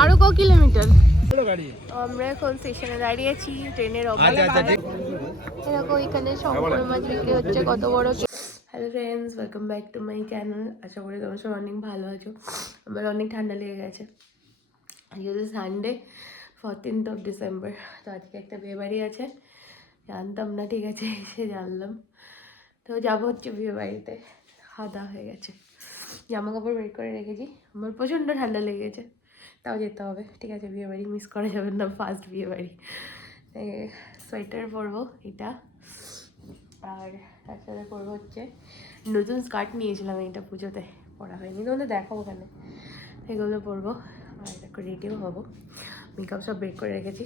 আরো ক কিলোমিটার? আমরা এখন স্টেশনে দাঁড়িয়েছি ট্রেনের অপেক্ষায়। দেখো এখানে শঙ্কর মাছ বিক্রি হচ্ছে, কত বড়। Hello friends, welcome back to my channel. আশা করি তোমরা সব অনেক ভালো আছো। আমার অনেক ঠান্ডা লেগে গেছে। আজকে হচ্ছে সানডে 14th of December। তো আজকে একটা বিয়ে বাড়ি আছে, জানতাম না, ঠিক আছে এসে জানলাম। তো যাবো হচ্ছে বিয়ে বাড়িতে। খাওয়া দাওয়া হয়ে গেছে, জামা কাপড় বের করে রেখেছি। আমার প্রচণ্ড ঠান্ডা লেগে গেছে, তাও যেতে হবে। ঠিক আছে, বিয়ে বাড়ি মিস করা যাবে না, ফার্স্ট বিয়ে বাড়ি। সোয়েটার পরবো এটা, আর তার সাথে পরবো হচ্ছে নতুন স্কার্ট নিয়েছিলাম, এটা পুজোতে পরা হয়নি, তোমাদের দেখাবো ওখানে। এগুলো পরবো আর একটু রেডিও হবো। মেকআপ সব বের করে রেখেছি,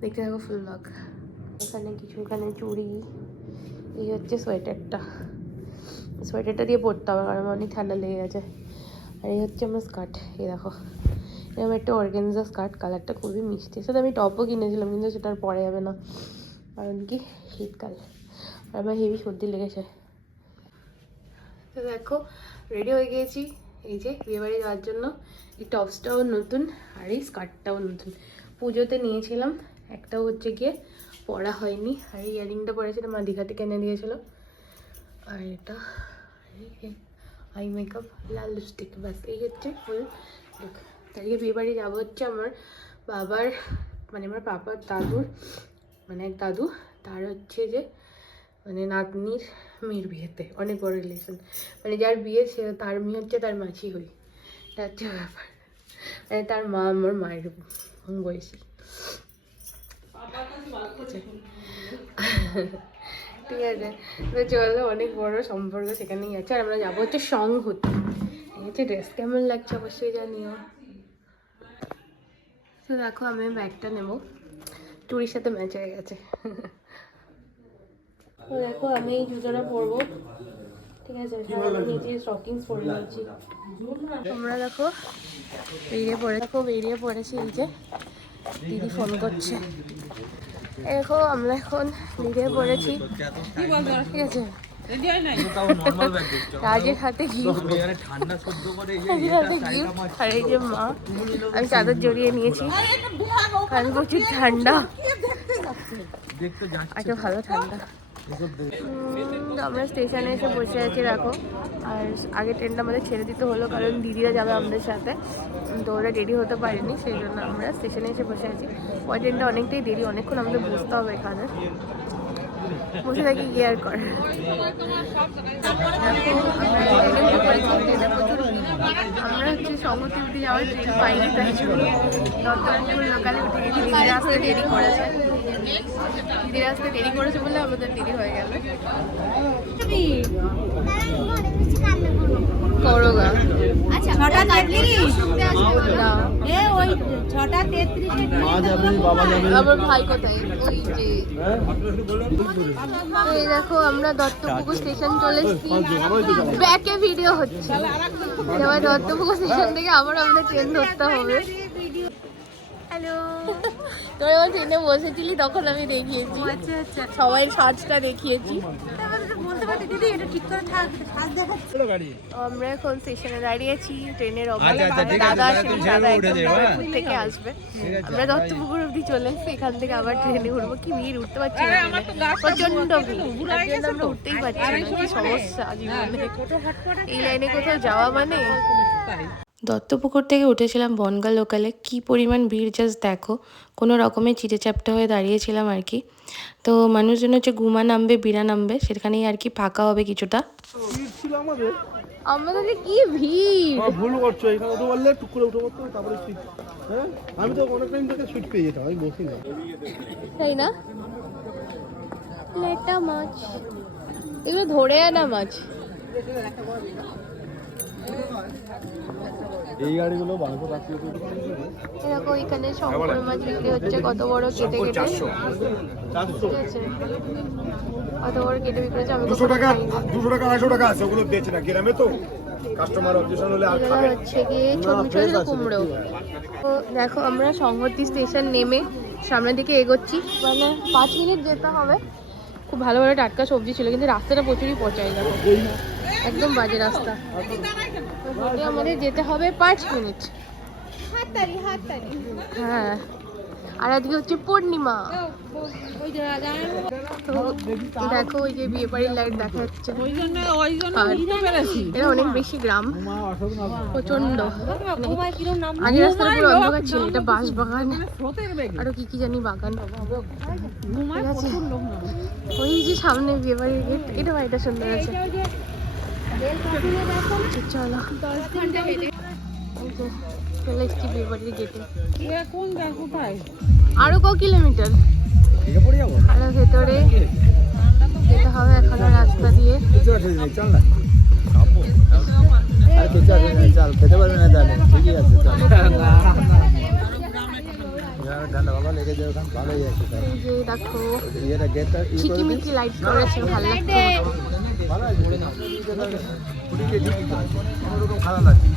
দেখতে থাকো ফুল ব্লগ। এখানে কিছু, এখানে চুড়ি, এই হচ্ছে সোয়েটারটা। সোয়েটারটা দিয়ে পরতে হবে কারণ অনেক ঠান্ডা লেগে গেছে। আর এই হচ্ছে আমার স্কার্ট, এই দেখো এরকম একটা অর্গানজা স্কার্ট, কালারটা খুবই মিষ্টি। সাথে আমি টপও কিনেছিলাম, কিন্তু সেটা আর পরা যাবে না কারণ কি শীতকাল, আর আমার হেভি সর্দি লেগেছে। তো দেখো রেডি হয়ে গিয়েছি, এই যে বিয়েবাড়ি যাওয়ার জন্য। এই টপসটাও নতুন আর এই স্কার্টটাও নতুন, পুজোতে নিয়েছিলাম। একটাও হচ্ছে গিয়ে পরা হয়নি। আর এই ইয়ারিংটা পরেছিলাম, মা দীঘা থেকে এনে দিয়েছিল। আর এটা আই মেকআপ, লাল লিপস্টিক, ব্যাস এই হচ্ছে ফুল লুক। তারিখে বিয়েবাড়ি যাবো হচ্ছে আমার বাবার, মানে আমার পাপার দাদুর, মানে এক দাদু, তার হচ্ছে যে মানে নাতনির মেয়ের বিয়েতে, অনেক বড় রিলেশন, মানে যার বিয়ে সে তার মেয়ে হচ্ছে তার মাসি হই, এটা হচ্ছে ব্যাপার। মানে তার মা আমার মায়ের বয়সী, ঠিক আছে। তো চলো, অনেক বড় সম্পর্ক সেখানেই আছে। আর আমরা যাবো হচ্ছে সংহতি, ঠিক আছে। ড্রেস কেমন লাগছে অবশ্যই জানিও। তো দেখো আমি ব্যাগটা নেবো, চুড়ির সাথে ম্যাচ হয়ে গেছে। তো দেখো আমি এই জুতোটা পরবো, ঠিক আছে। নিচে স্টকিংস পরে নিয়েছি। তোমরা দেখো বেরিয়ে পড়েছি, এই যে দিদি ফোন করছে। দেখো আমরা এখন বেরিয়ে পড়েছি, ঠিক আছে। রাজের হাতে গিফট, আর এই যে মা, আমি চাদর জড়িয়ে নিয়েছি কারণ প্রচুর ঠান্ডা, আচ্ছা ভালো ঠান্ডা। আমরা স্টেশনে এসে বসে আছি দেখো। আর আগে ট্রেনটা আমাদের ছেড়ে দিতে হলো কারণ দিদিরা যাবে আমাদের সাথে, তো ওরা রেডি হতে পারেনি, সেই জন্য আমরা স্টেশনে এসে বসে আছি। ওই ট্রেনটা অনেকটাই দেরি, অনেকক্ষণ আমাদের বসতে হবে এখানে, বসে থাকি কি আর করে। আমরা হচ্ছে সংহতি উঠে যাওয়ার ট্রেন পাইনি, তাই জন্য দত্তপুর লোকালে উঠে গেছি। দিদিরা আসতে দেরি করেছে, বলে আমাদের দেরি হয়ে গেল। করোগা আমার ভাই কোথায়, ওই যে এই দেখো আমরা দত্তপুকুর স্টেশন চলে এসেছি, ব্যাকে ভিডিও হচ্ছে। এবার দত্তপুকুর স্টেশন থেকে আবার আমাদের ট্রেন ধরতে হবে। হ্যালো, তোরা যখন ট্রেনে বসেছিলি তখন আমি দেখিয়েছি, আচ্ছা সবাই সাজটা দেখিয়েছি। আমরা এখন স্টেশনে দাঁড়িয়েছি, ট্রেনের অপেক্ষায়। দাদা আসেনি, দাদা একদম থেকে আসবে। আমরা দত্তপুকুর অব্দি চলে এসেছি, এখান থেকে আবার ট্রেনে উঠবো। কি ভিড়, উঠতে পারছি না, প্রচন্ড ভিড়, আমরা উঠতেই পারছি না। কি সমস্যা জীবনে, এই লাইনে কোথাও যাওয়া মানে। দত্তপুকুর থেকে উঠেছিলাম বনগাঁ লোকালে, কি পরিমাণ ভিড় জাস্ট দেখো। কোনো রকমে চিটে চাপটে হয়ে দাঁড়িয়েছিলাম আর কি। তো মানুষজন হচ্ছে ঘুমা নামবে, বিড়া নামবে, সেখানেই আর কি ফাঁকা হবে কিছুটা। আমাদের কি ভিড়, ভুল করছো, এখানে উঠে বললে টুক করে উঠে পড়তে, তারপরে সিট। হ্যাঁ আমি তো অনেক টাইম থেকে সিট পেয়ে যেতাম, আমি বসি না, তাই না। লেটা মাছ, এগুলো ধরে আনা মাছ। এই গাড়িগুলো 1200 টাকা। দেখো এখানে শঙ্কর মাছ বিক্রি হচ্ছে, কত বড় কেটে কেটে, ঠিক আছে, কত বড় কেটে বিক্রি হচ্ছে। আমি 200 টাকা 250 টাকা আছে, ওগুলো বেচে না গ্রামে, তো কাস্টমার অবজেকশন হলে আর খাবে হচ্ছে কি ছোট ছোট কুমড়ো। তো দেখো আমরা সংহতি স্টেশন নেমে সামনের দিকে এগোচ্ছি, মানে 5 মিনিট যেতে হবে। খুব ভালো ভালো টাটকা সবজি ছিল, কিন্তু রাস্তাটা প্রচুরই পচাই, দেখো একদম বাজে রাস্তা। হেঁটে আমাদের যেতে হবে 5 মিনিট। হ্যাঁ, আর আজকে হচ্ছে পূর্ণিমা। তো দেখো ওই যে বিয়ে বাড়ির লাইট দেখা যাচ্ছে, এটা অনেক বেশি গ্রাম, প্রচন্ড। আগে রাস্তাটা পুরো অন্ধকার ছিল, এটা বাঁশ বাগান আরো কি কি জানি বাগান। ওই যে সামনে বিয়ে বাড়ির গেট, এটা বাড়িটা সুন্দর আছে। চলো চলে এসছি বিয়ে বাড়ির গেটে। আরো ক কিলোমিটার আরো ভেতরে যেতে হবে এখনো রাস্তা দিয়ে। খেতে পারবে না তাহলে ঠিকই আছে। ভালোই আছে। দেখো ঝিকিমিকি লাইট করেছে, ভালো লাগছে। ভালো লাগছে।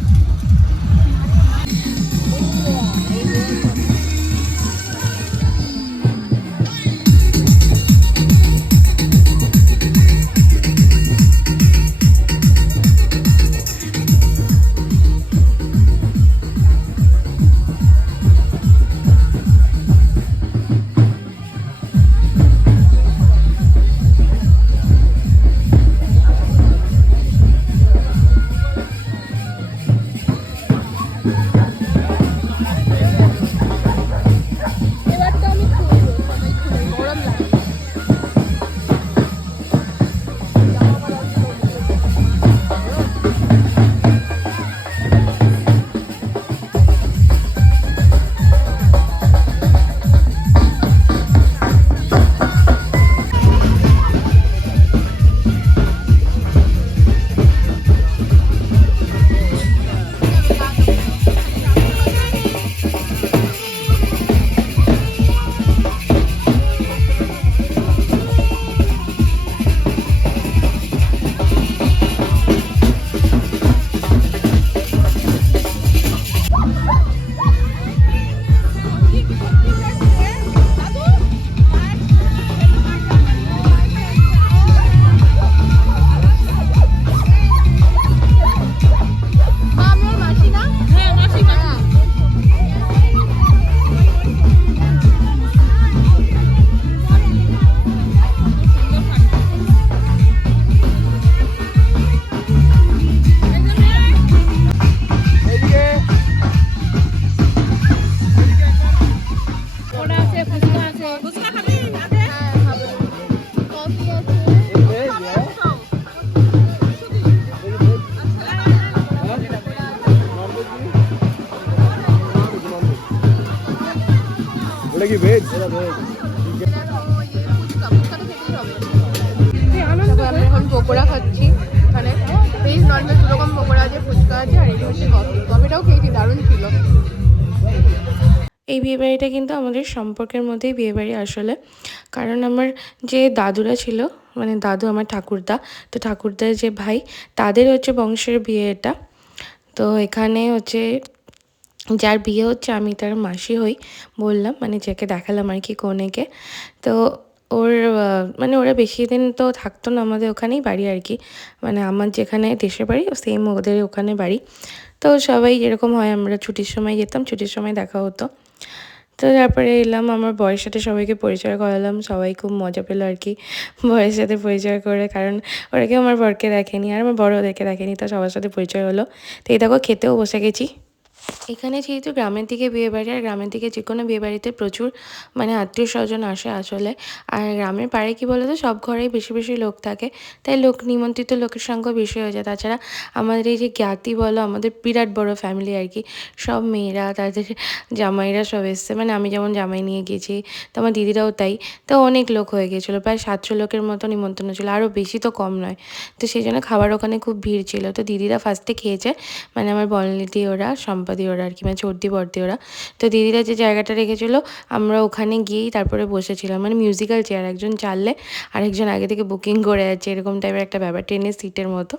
এখন পকোড়া খাচ্ছি, মানে ভেজ ননভেজ দুরকম পকোড়া আছে, ফুচকা আছে, আর এই হচ্ছে কফি। কফিটাও খেয়েছি, দারুণ ছিল। এই বিয়েবাড়িটা কিন্তু আমাদের সম্পর্কের মধ্যেই বিয়েবাড়ি আসলে, কারণ আমার যে দাদুরা ছিল, মানে দাদু আমার ঠাকুরদা, তো ঠাকুরদার যে ভাই, তাদের হচ্ছে বংশের বিয়ে এটা। তো এখানে হচ্ছে যার বিয়ে হচ্ছে আমি তার মাসি হই বললাম, মানে যাকে দেখালাম আর কি কনেকে। তো ওর মানে ওরা বেশি দিন তো থাকতো না, আমাদের ওখানেই বাড়ি আর কি, মানে আমার যেখানে দেশের বাড়ি সেম ওদের ওখানে বাড়ি। তো সবাই যেরকম হয় আমরা ছুটির সময় যেতাম, ছুটির সময় দেখা হতো। তো তারপরে এলাম, আমার বরের সাথে সবাইকে পরিচয় করালাম, সবাই খুব মজা পেলো আর কি বরের সাথে পরিচয় করে, কারণ ওরা কেউ আমার বরকে দেখেনি আর আমার বড় ওদেরকে দেখেনি, তো সবার সাথে পরিচয় হলো। তো এই দেখো খেতেও বসে গেছি। এখানে যেহেতু গ্রামের দিকে বিয়েবাড়ি, আর গ্রামের দিকে যে কোনো বিয়েবাড়িতে প্রচুর মানে আত্মীয় স্বজন আসে আসলে। আর গ্রামের পাড়ে কী বলো তো, সব ঘরেই বেশি বেশি লোক থাকে, তাই লোক নিমন্ত্রিত লোকের সংখ্যা বেশি হয়ে যায়। তাছাড়া আমাদের এই যে জ্ঞাতি বলো, আমাদের বিরাট বড় ফ্যামিলি আর কি, সব মেয়েরা তাদের জামাইরা সব এসছে, মানে আমি যেমন জামাই নিয়ে গেছি, তো আমার দিদিরাও তাই। তো অনেক লোক হয়ে গেছিলো, প্রায় 700 লোকের মতো নিমন্ত্রণ ছিল, আরও বেশি তো কম নয়। তো সেই জন্য খাবার ওখানে খুব ভিড় ছিল। তো দিদিরা ফার্স্টে খেয়েছে, মানে আমার বর্ণালী ওরা, সম্পাদি ওরা আর কি, মানে চর্দি বর্দি ওরা। তো দিদিরা যে জায়গাটা রেখেছিলো আমরা ওখানে গিয়েই তারপরে বসেছিলাম, মানে মিউজিক্যাল চেয়ার, একজন চাললে আরেকজন আগে থেকে বুকিং করে আছে, এরকম টাইপের একটা ব্যাপার, ট্রেনের সিটের মতো।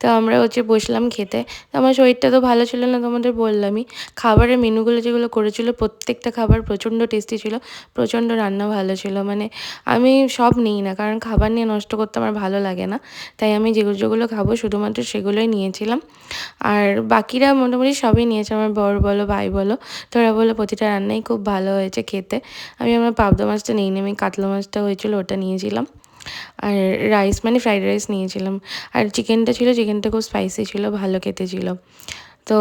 তো আমরা বসলাম খেতে। তো আমার শরীরটা তো ভালো ছিল না, তোমাদের বললামই। খাবারের মেনুগুলো যেগুলো করেছিল প্রত্যেকটা খাবার প্রচণ্ড টেস্টি ছিল, প্রচণ্ড রান্না ভালো ছিল। মানে আমি সব নিই না, কারণ খাবার নিয়ে নষ্ট করতে আমার ভালো লাগে না। তাই আমি যেগুলো যেগুলো খাবো শুধুমাত্র সেগুলোই নিয়েছিলাম। আর বাকিরা মোটামুটি সবই নিয়েছে, আমার বর বলো ভাই বলো। তোরা বলো প্রতিটা রান্নাই খুব ভালো হয়েছে খেতে। আমি আমার পাবদা মাছটা নিইনি, আমি কাতলা মাছটা হয়েছিল ওটা নিয়েছিলাম। আর রাইস মানে ফ্রাইড রাইস নিয়েছিলাম। আর চিকেনটা ছিল, চিকেনটা খুব স্পাইসি ছিল, ভালো খেতে ছিল। তো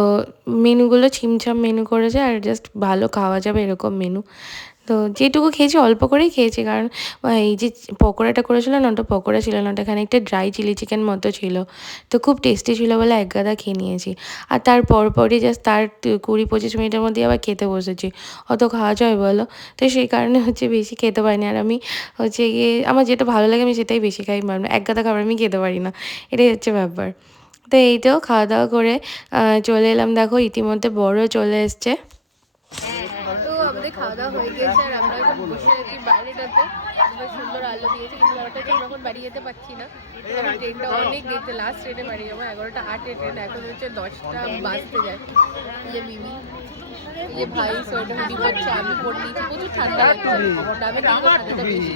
মেনুগুলো ছিমছাম মেনু করেছে, আর জাস্ট ভালো খাওয়া যাবে এরকম মেনু। তো যেটুকু খেয়েছি অল্প করেই খেয়েছি, কারণ এই যে পকোড়াটা করেছিল না, ওটা পকোড়া ছিল না, ওটা খানিকটা ড্রাই চিলি চিকেন মতো ছিল। তো খুব টেস্টি ছিল বলে এক গাদা খেয়ে নিয়েছি। আর তার পরপরই জাস্ট তার 20-25 মিনিটের মধ্যে আবার খেতে বসেছি। অত খাওয়া যায় বলো? তো সেই কারণে বেশি খেতে পারিনি। আর আমি গিয়ে আমার যেটা ভালো লাগে আমি সেটাই বেশি খাই, মানে এক গাদা খাবার আমি খেতে পারি না, এটাই হচ্ছে ব্যাপার। তো এই তো খাওয়া দাওয়া করে চলে এলাম, দেখো ইতিমধ্যে বড়ও চলে এসছে। তো আমাদের খাওয়া দাওয়া হয়ে গেছে, আর আমরা এখন বসে আছি বাইরেটাতে। খুব সুন্দর আলো দিয়েছে, কিন্তু ব্যাপারটা হচ্ছে আমরা এখন বাড়ি যেতে পারছি না। আমি ট্রেনটা অনেক দেখতে, লাস্ট ট্রেনে বাড়ি যাবো 11টা 8-এ ট্রেন, এখন হচ্ছে 10টা বাজতে যায়। ইয়ে মিমি, ইয়ে ভাই সোয়েটার হুডি পরছে, আমি পরে নিয়েছি, প্রচুর ঠান্ডা লাগছে। আমি কিন্তু ঠান্ডাটা বেশি।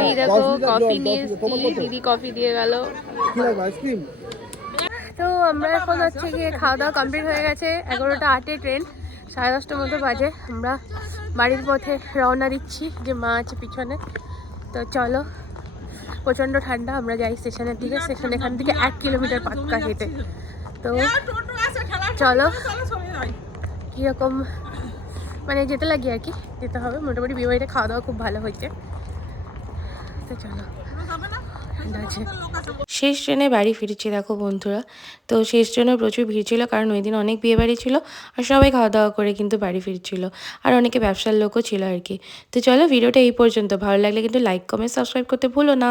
এই দেখো কফি নিয়ে এসেছি, দিদি কফি দিয়ে গেল। তো আমরা এখন গিয়ে খাওয়া দাওয়া কমপ্লিট হয়ে গেছে, 11টা 8-এ ট্রেন, 10:30টার মতো বাজে। আমরা বাড়ির পথে রওনা দিচ্ছি, যে মা আছে পিছনে। তো চলো, প্রচণ্ড ঠান্ডা, আমরা যাই স্টেশনের দিকে। স্টেশন এখান থেকে 1 কিলোমিটার পাক্কা হেঁটে। তো চলো, কীরকম মানে যেতে লাগে আর কি, যেতে হবে। মোটামুটি বিয়েবাড়িতে খাওয়া দাওয়া খুব ভালো হয়েছে। তো চলো, শেষ ট্রেনে বাড়ি ফিরছি দেখো বন্ধুরা। তো শেষ ট্রেনে প্রচুর ভিড় ছিল, কারণ ওই দিন অনেক বিয়েবাড়ি ছিল, আর সবাই খাওয়া দাওয়া করে কিন্তু বাড়ি ফিরছিল। আর অনেকে ব্যবসার লোকও ছিল আর কি। তো চলো, ভিডিওটা এই পর্যন্ত। ভালো লাগলে কিন্তু লাইক কমেন্ট সাবস্ক্রাইব করতে ভুলো না।